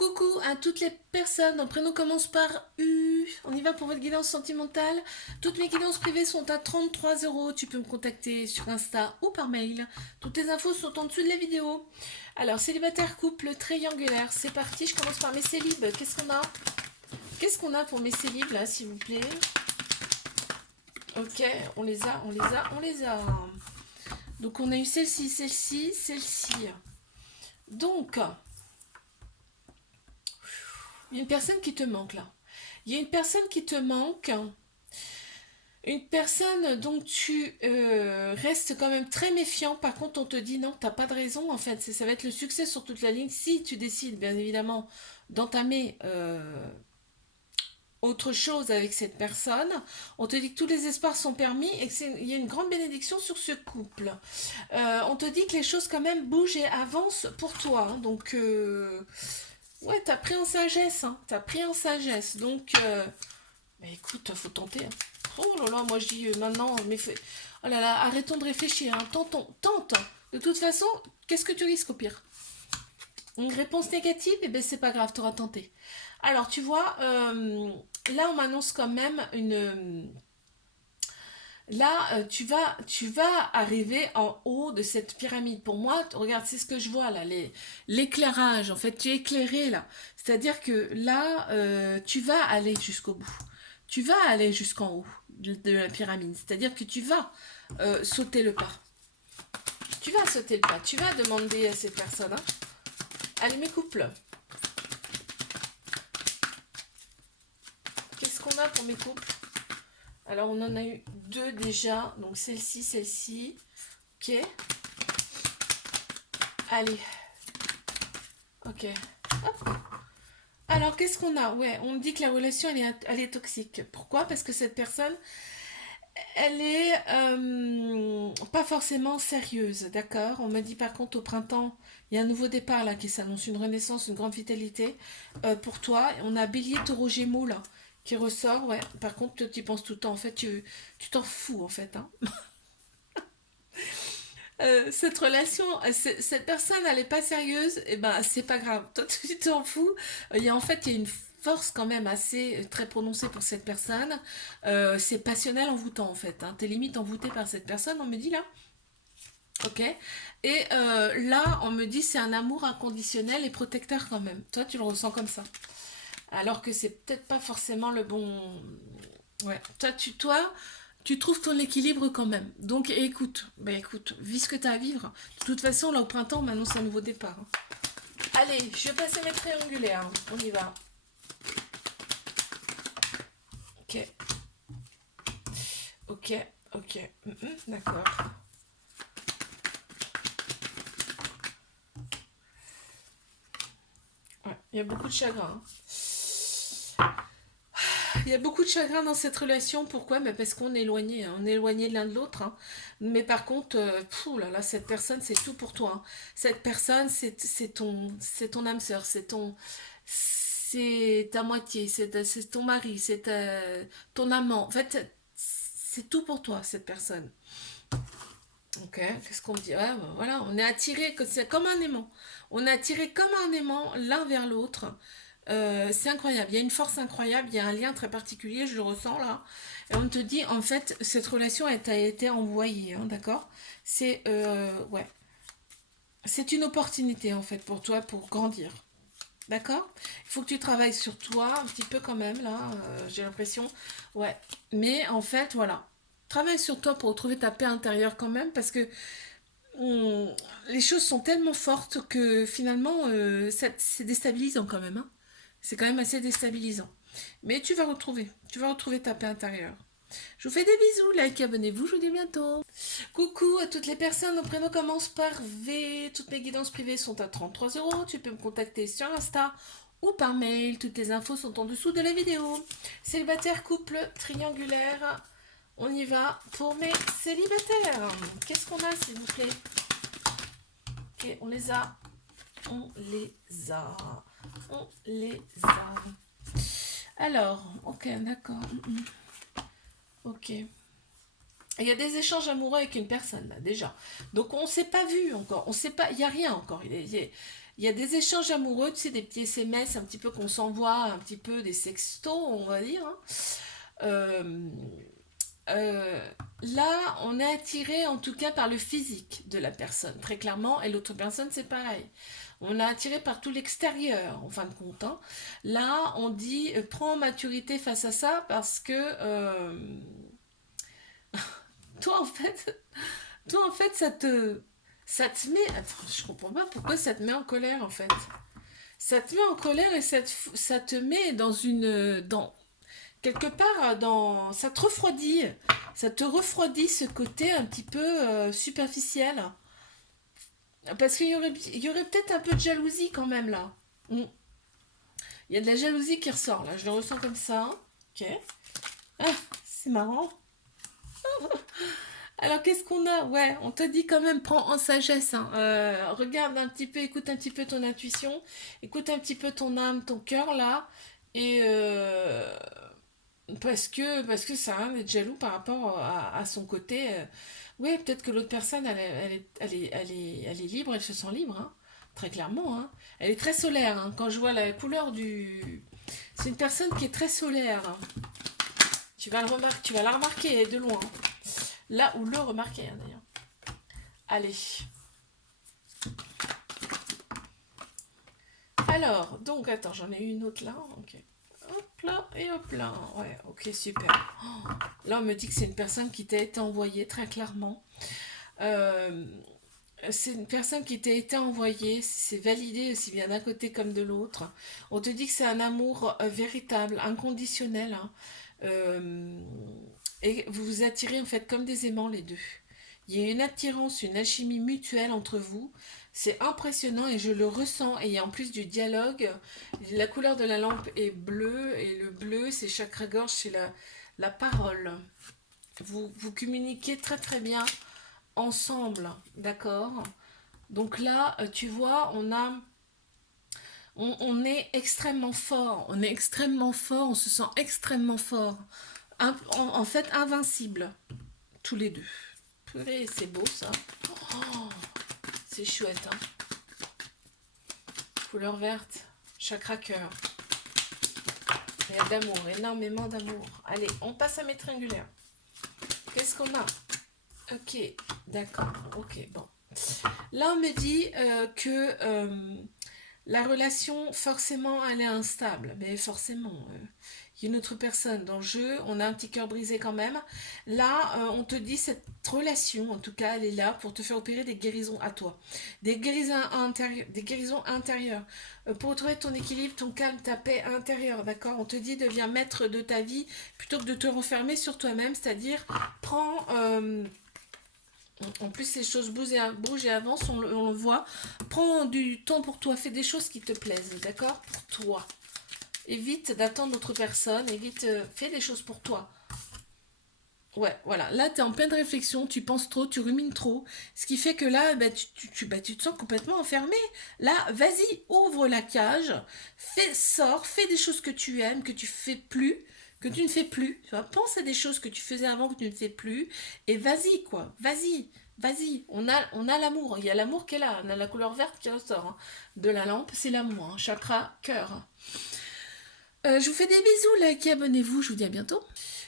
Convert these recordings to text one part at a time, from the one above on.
Coucou à toutes les personnes, mon prénom commence par U. On y va pour votre guidance sentimentale. Toutes mes guidances privées sont à 33 euros. Tu peux me contacter sur Insta ou par mail. Toutes les infos sont en dessous de la vidéo. Alors, célibataire, couple, triangulaire. C'est parti, je commence par mes célibes. Qu'est-ce qu'on a pour mes célibes là, s'il vous plaît? Ok, on les a. Donc, on a eu celle-ci, celle-ci, celle-ci. Donc, il y a une personne qui te manque là. Il y a une personne qui te manque. Une personne dont tu restes quand même très méfiant. Par contre, on te dit non, t'as pas de raison. En fait, ça va être le succès sur toute la ligne. Si tu décides, bien évidemment, d'entamer autre chose avec cette personne, on te dit que tous les espoirs sont permis et qu'il y a une grande bénédiction sur ce couple. On te dit que les choses quand même bougent et avancent pour toi. Hein. Donc, ouais, t'as pris en sagesse. Hein. T'as pris en sagesse. Donc, bah écoute, faut tenter. Hein. Oh là là, moi je dis maintenant, mais oh là là, arrêtons de réfléchir. Hein. Tente. De toute façon, qu'est-ce que tu risques au pire? Une réponse négative, eh ben c'est pas grave, t'auras tenté. Alors, tu vois, là on m'annonce quand même une. Là, tu vas arriver en haut de cette pyramide. Pour moi, regarde, c'est ce que je vois là, l'éclairage. En fait, tu es éclairé là. C'est-à-dire que là, tu vas aller jusqu'au bout. Tu vas aller jusqu'en haut de la pyramide. C'est-à-dire que tu vas sauter le pas. Tu vas sauter le pas. Tu vas demander à cette personne. Hein. Allez, mes couples. Qu'est-ce qu'on a pour mes couples? Alors, on en a eu deux déjà. Donc, celle-ci, celle-ci. Ok. Allez. Ok. Hop. Alors, qu'est-ce qu'on a? Ouais, on me dit que la relation, elle est toxique. Pourquoi? Parce que cette personne, elle est pas forcément sérieuse, d'accord? On me dit par contre au printemps, il y a un nouveau départ là qui s'annonce, une renaissance, une grande vitalité pour toi. On a Bélier, Taureau, Gémeaux là qui ressort, ouais. Par contre, tu y penses tout le temps. En fait, tu t'en fous en fait. Hein. Cette relation, cette personne, elle est pas sérieuse, et ben c'est pas grave. Toi, tu t'en fous. Il y a une force quand même assez très prononcée pour cette personne. C'est passionnel, envoûtant en fait. Hein. T'es limite envoûté par cette personne, on me dit là. Ok. Et là, on me dit c'est un amour inconditionnel et protecteur quand même. Toi, tu le ressens comme ça. Alors que c'est peut-être pas forcément le bon. Ouais. Tu trouves ton équilibre quand même. Donc écoute, bah écoute, vis ce que tu as à vivre. De toute façon, là au printemps, on m'annonce un nouveau départ. Hein. Allez, je vais passer mes triangulaires. On y va. Ok, ok, ok. D'accord. Ouais, il y a beaucoup de chagrin. Hein. Il y a beaucoup de chagrin dans cette relation. Pourquoi? Bah parce qu'on est éloigné. Hein. On est éloigné l'un de l'autre. Hein. Mais par contre, là, là, cette personne, c'est tout pour toi. Hein. Cette personne, c'est ton âme sœur. C'est ta moitié. C'est ton mari. Ton amant. En fait, c'est tout pour toi, cette personne. Ok, qu'est-ce qu'on me dit? Ouais, bah, voilà, on est attiré, c'est comme un aimant. On est attiré comme un aimant l'un vers l'autre. C'est incroyable. Il y a une force incroyable, il y a un lien très particulier, je le ressens là. Et on te dit, en fait, cette relation elle t'a été envoyée, hein, d'accord? Ouais, c'est une opportunité en fait pour toi pour grandir. D'accord? Il faut que tu travailles sur toi un petit peu quand même, là, j'ai l'impression. Ouais. Mais en fait, voilà. Travaille sur toi pour retrouver ta paix intérieure quand même, parce que on- les choses sont tellement fortes que finalement, c'est déstabilisant quand même. Hein. C'est quand même assez déstabilisant. Mais tu vas retrouver ta paix intérieure. Je vous fais des bisous, like, abonnez-vous, je vous dis à bientôt. Coucou à toutes les personnes, mon prénom commence par V. Toutes mes guidances privées sont à 33 euros. Tu peux me contacter sur Insta ou par mail. Toutes les infos sont en dessous de la vidéo. Célibataire, couple, triangulaire. On y va pour mes célibataires. Qu'est-ce qu'on a, s'il vous plaît? Ok, on les a. On les a. On les a. Alors, ok, d'accord. Ok. Il y a des échanges amoureux avec une personne, là, déjà. Donc, on ne s'est pas vu encore. On sait pas. Il n'y a rien encore. Il y a des échanges amoureux, tu sais, des petits SMS un petit peu qu'on s'envoie, un petit peu des sextos, on va dire, hein. Euh, Là, on est attiré en tout cas par le physique de la personne, très clairement, et l'autre personne, c'est pareil. On est attiré par tout l'extérieur, en fin de compte, hein. Là, on dit, prends maturité face à ça, parce que toi, en fait, toi, en fait, ça te met, attends, je comprends pas pourquoi ça te met en colère, en fait. Ça te met en colère et ça te met dans quelque part, ça te refroidit. Ça te refroidit ce côté un petit peu superficiel. Parce il y aurait peut-être un peu de jalousie quand même là. Mm. Il y a de la jalousie qui ressort là, je le ressens comme ça. Ok. Ah, c'est marrant. Alors qu'est-ce qu'on a? Ouais, on te dit quand même, prends en sagesse, hein. Regarde un petit peu, écoute un petit peu ton intuition, écoute un petit peu ton âme, ton cœur là. Et parce que ça a rien d'être jaloux par rapport à son côté. Oui, peut-être que l'autre personne, elle est libre, elle se sent libre, hein, très clairement, hein. Elle est très solaire, hein. Quand je vois la couleur du... C'est une personne qui est très solaire, hein. Tu vas la remarquer de loin. Là où le remarquer, hein, d'ailleurs. Allez. Alors, donc, attends, j'en ai une autre là. Ok. Hop là et hop là. Ouais, ok, super. Oh, là, on me dit que c'est une personne qui t'a été envoyée très clairement. Euh, c'est une personne qui t'a été envoyée, c'est validé aussi bien d'un côté comme de l'autre. On te dit que c'est un amour véritable, inconditionnel, hein. Euh, et vous vous attirez en fait comme des aimants les deux. Il y a une attirance, une alchimie mutuelle entre vous. C'est impressionnant et je le ressens. Et il y a en plus du dialogue. La couleur de la lampe est bleue et le bleu, c'est chakra-gorge, c'est la parole. Vous communiquez très très bien ensemble, d'accord? Donc là, tu vois, on est extrêmement fort, on est extrêmement fort, on se sent extrêmement fort. En fait, invincible, tous les deux. Purée, c'est beau ça. Oh, c'est chouette, hein. Couleur verte, chakra cœur. Il y a d'amour, énormément d'amour. Allez, on passe à mes triangulaires. Qu'est-ce qu'on a? Ok, d'accord, ok, bon. Là, on me dit la relation, forcément, elle est instable. Mais forcément, il y a une autre personne dans le jeu, on a un petit cœur brisé quand même. Là, on te dit cette relation, en tout cas, elle est là pour te faire opérer des guérisons à toi. Des guérisons intérieures. Pour retrouver ton équilibre, ton calme, ta paix intérieure, d'accord? On te dit deviens maître de ta vie plutôt que de te renfermer sur toi-même, c'est-à-dire prends... en plus, les choses bougent et avancent, on le voit. Prends du temps pour toi, fais des choses qui te plaisent, d'accord? Pour toi. Évite d'attendre d'autres personnes, évite, fais des choses pour toi. Ouais, voilà. Là, tu es en pleine réflexion, tu penses trop, tu rumines trop. Ce qui fait que là, bah, tu te sens complètement enfermé. Là, vas-y, ouvre la cage, sors, fais des choses que tu aimes, que tu fais plus, que tu ne fais plus. Tu vois, pense à des choses que tu faisais avant que tu ne fais plus. Et vas-y, quoi. Vas-y. Vas-y, on a l'amour. Il y a l'amour qui est là. On a la couleur verte qui ressort, hein. De la lampe, c'est l'amour, hein. Chakra, cœur. Je vous fais des bisous, likez, abonnez-vous. Je vous dis à bientôt.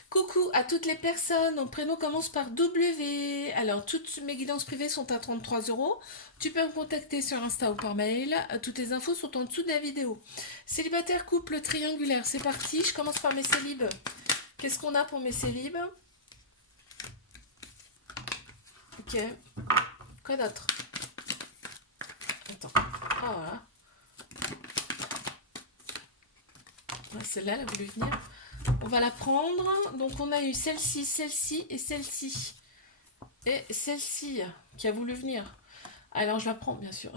Coucou à toutes les personnes, mon prénom commence par W. Alors, toutes mes guidances privées sont à 33 €. Tu peux me contacter sur Insta ou par mail. Toutes les infos sont en dessous de la vidéo. Célibataire, couple, triangulaire, c'est parti. Je commence par mes célibes. Qu'est-ce qu'on a pour mes célibes? Ok. Quoi d'autre? Attends. Ah voilà. Celle-là, elle a voulu venir. On va la prendre. Donc, on a eu celle-ci, celle-ci et celle-ci. Et celle-ci qui a voulu venir. Alors, je la prends, bien sûr.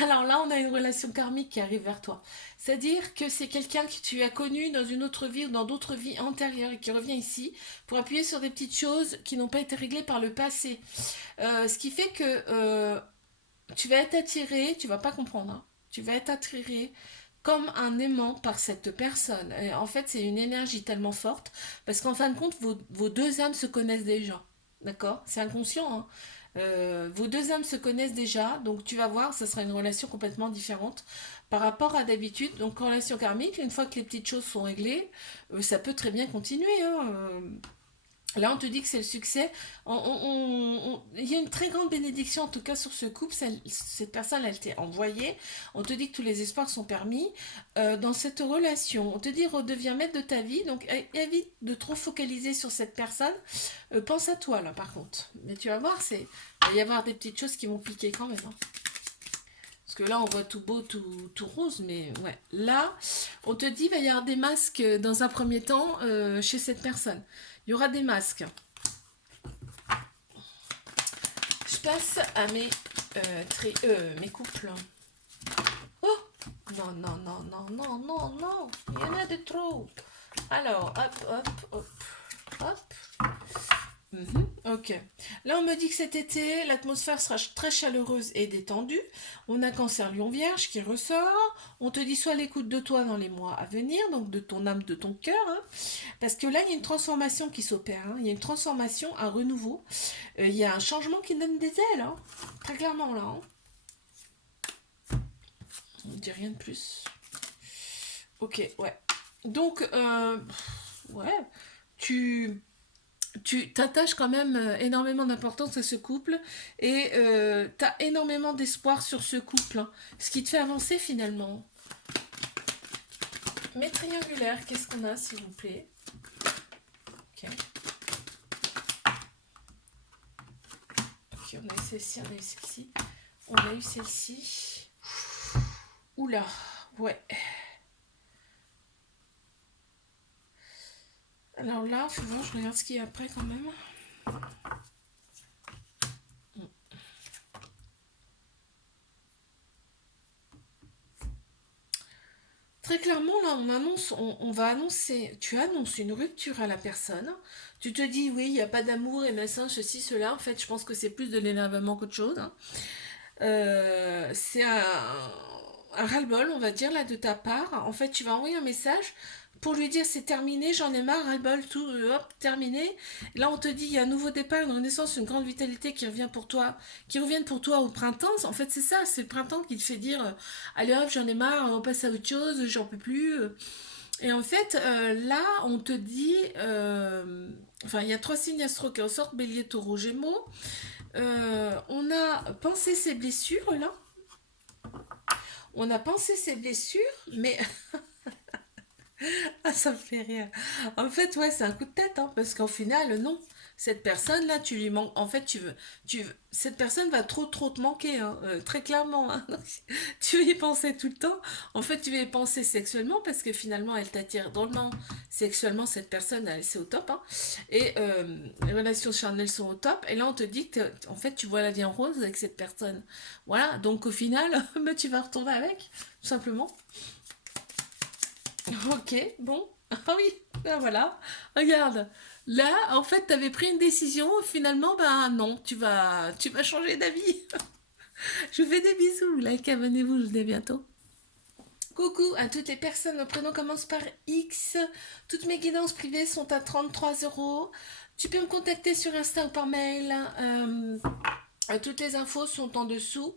Alors là, on a une relation karmique qui arrive vers toi. C'est-à-dire que c'est quelqu'un que tu as connu dans une autre vie ou dans d'autres vies antérieures et qui revient ici pour appuyer sur des petites choses qui n'ont pas été réglées par le passé. Ce qui fait que tu vas être attiré, tu vas pas comprendre, hein. Tu vas être attiré comme un aimant par cette personne. Et en fait, c'est une énergie tellement forte parce qu'en fin de compte, vos deux âmes se connaissent déjà. D'accord? C'est inconscient, hein. Vos deux âmes se connaissent déjà, donc tu vas voir, ça sera une relation complètement différente par rapport à d'habitude. Donc relation karmique, une fois que les petites choses sont réglées, ça peut très bien continuer, hein. Là, on te dit que c'est le succès. Il y a une très grande bénédiction, en tout cas, sur ce couple. Cette personne, elle t'est envoyée. On te dit que tous les espoirs sont permis dans cette relation. On te dit redeviens maître de ta vie. Donc, évite de trop focaliser sur cette personne. Pense à toi, là, par contre. Mais tu vas voir, il va y avoir des petites choses qui vont piquer quand même, hein. Parce que là, on voit tout beau, tout rose, mais ouais. Là, on te dit, il va y avoir des masques dans un premier temps chez cette personne. Il y aura des masques. Je passe à mes couples. Oh! Non, non, non, non, non, non, non. Il y en a de trop. Alors, hop, hop, hop, hop. Ok. Là, on me dit que cet été, l'atmosphère sera très chaleureuse et détendue. On a Cancer Lion Vierge qui ressort. On te dit sois à l'écoute de toi dans les mois à venir, donc de ton âme, de ton cœur, hein. Parce que là, il y a une transformation qui s'opère, hein. Il y a une transformation, un renouveau. Il y a un changement qui donne des ailes, hein. Très clairement, là, hein. On ne dit rien de plus. Ok, ouais. Donc, ouais, tu t'attaches quand même énormément d'importance à ce couple et tu as énormément d'espoir sur ce couple, hein. Ce qui te fait avancer finalement. Mes triangulaires, qu'est-ce qu'on a s'il vous plaît? Ok. Ok, on a eu celle-ci, on a eu celle-ci. On a eu celle-ci. Oula, ouais. Alors là, faut voir, je regarde ce qu'il y a après quand même. Très clairement, là, on va annoncer, tu annonces une rupture à la personne. Tu te dis, oui, il n'y a pas d'amour et machin, ceci, cela. En fait, je pense que c'est plus de l'énervement qu'autre chose, hein. C'est un ras-le-bol, on va dire, là, de ta part. En fait, tu vas envoyer un message pour lui dire c'est terminé, j'en ai marre, ras-le-bol, tout, hop, terminé. Là, on te dit il y a un nouveau départ, une renaissance, une grande vitalité qui revient pour toi, qui reviennent pour toi au printemps. En fait, c'est ça, c'est le printemps qui te fait dire allez hop, j'en ai marre, on passe à autre chose, j'en peux plus. Et en fait, là, on te dit, enfin, il y a trois signes astro qui ressortent, Bélier, Taureau, Gémeaux. On a pensé ses blessures là. On a pensé ses blessures, mais ah, ça me fait rire. En fait, ouais, c'est un coup de tête, hein, parce qu'au final, non. Cette personne-là, tu lui manques. En fait, cette personne va trop te manquer, hein, très clairement, hein. Donc, tu vas y penser tout le temps. En fait, tu vas y penser sexuellement parce que finalement, elle t'attire drôlement sexuellement. Cette personne, c'est au top, hein. Et les relations charnelles sont au top. Et là, on te dit que, en fait, tu vois la vie en rose avec cette personne. Voilà. Donc, au final, bah, tu vas retourner avec, tout simplement. Ok, bon. Ah oui, ben voilà. Regarde. Là, en fait, tu avais pris une décision. Finalement, ben non, tu vas changer d'avis. Je vous fais des bisous. Like, abonnez-vous. Je vous dis à bientôt. Coucou à toutes les personnes. Le prénom commence par X. Toutes mes guidances privées sont à 33 euros. Tu peux me contacter sur Insta ou par mail. Toutes les infos sont en dessous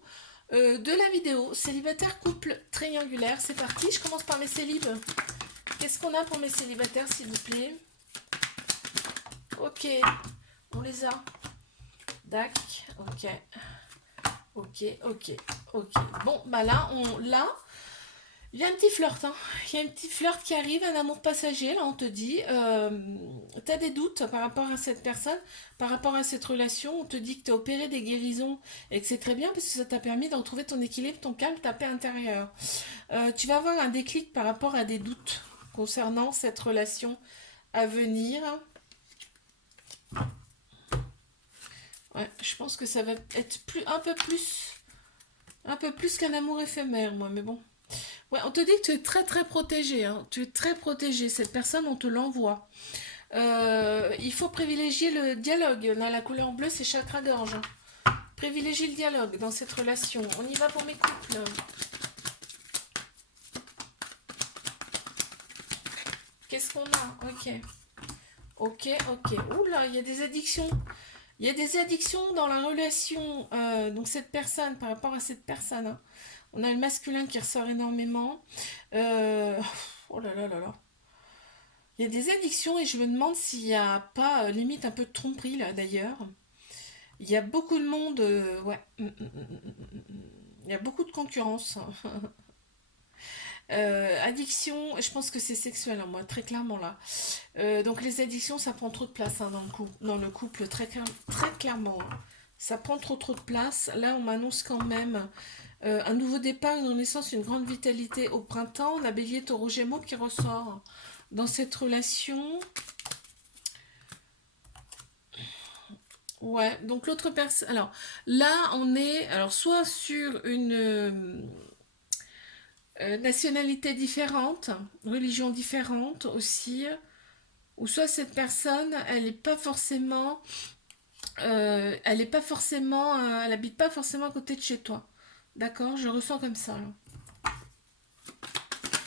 de la vidéo. Célibataire, couple, triangulaire. C'est parti. Je commence par mes célibes. Qu'est-ce qu'on a pour mes célibataires, s'il vous plaît? Ok, on les a. Dac, ok. Ok, ok, ok. Bon, bah là, il y a un petit flirt, hein. Il y a un petit flirt qui arrive, un amour passager, là, on te dit. T'as des doutes par rapport à cette personne, par rapport à cette relation. On te dit que t'as opéré des guérisons et que c'est très bien parce que ça t'a permis de retrouver ton équilibre, ton calme, ta paix intérieure. Tu vas avoir un déclic par rapport à des doutes concernant cette relation à venir. Ouais, je pense que ça va être un peu plus qu'un amour éphémère, moi, mais bon. Ouais, on te dit que tu es très protégé, hein. Tu es très protégé. Cette personne, on te l'envoie. Il faut privilégier le dialogue. Là, la couleur bleue, c'est chakra-gorge, hein. Privilégier le dialogue dans cette relation. On y va pour mes couples. Qu'est-ce qu'on a? Ok. Ok, ok. Oula, il y a des addictions. Il y a des addictions dans la relation, donc cette personne, par rapport à cette personne, hein. On a le masculin qui ressort énormément. Euh, oh là là là là. Il y a des addictions et je me demande s'il n'y a pas limite un peu de tromperie là d'ailleurs. Il y a beaucoup de monde, ouais. Il y a beaucoup de concurrence. Addiction, je pense que c'est sexuel, hein, moi, très clairement là. Donc les addictions, ça prend trop de place hein, dans le couple, très clairement, hein. Ça prend trop de place. Là, on m'annonce quand même un nouveau départ, une renaissance, une grande vitalité au printemps. On a Bélier, Taureau, Gémeaux qui ressort dans cette relation. Ouais, donc l'autre personne. Alors là, on est soit sur une nationalité différente, religion différente aussi, ou soit cette personne, elle habite pas forcément à côté de chez toi. D'accord, je ressens comme ça, là.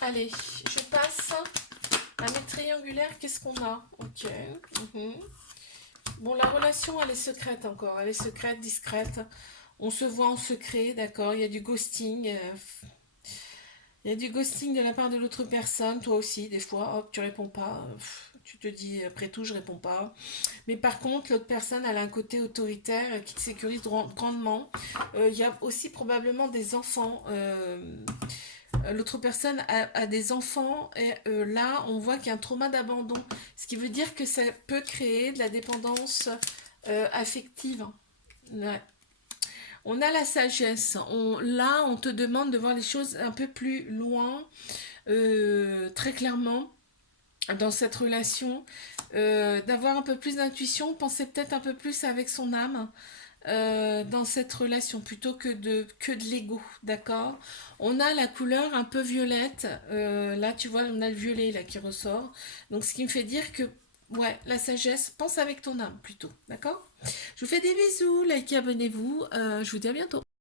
Allez, je passe à mes triangulaires. Qu'est-ce qu'on a? Ok. Mhm. Bon, la relation, elle est secrète encore. Elle est secrète, discrète. On se voit en secret, d'accord. Il y a du ghosting. Il y a du ghosting de la part de l'autre personne. Toi aussi, des fois, hop, tu réponds pas. Tu te dis, après tout, je réponds pas. Mais par contre, l'autre personne, elle a un côté autoritaire qui te sécurise grandement. Il y a aussi probablement des enfants. L'autre personne a des enfants et là, on voit qu'il y a un trauma d'abandon. Ce qui veut dire que ça peut créer de la dépendance affective. Ouais. On a la sagesse. Là, on te demande de voir les choses un peu plus loin, très clairement, dans cette relation, d'avoir un peu plus d'intuition, penser peut-être un peu plus avec son âme dans cette relation plutôt que de l'ego, d'accord? On a la couleur un peu violette, là tu vois, on a le violet là qui ressort, donc ce qui me fait dire que, ouais, la sagesse, pense avec ton âme plutôt, d'accord? Je vous fais des bisous, likez, abonnez-vous, je vous dis à bientôt.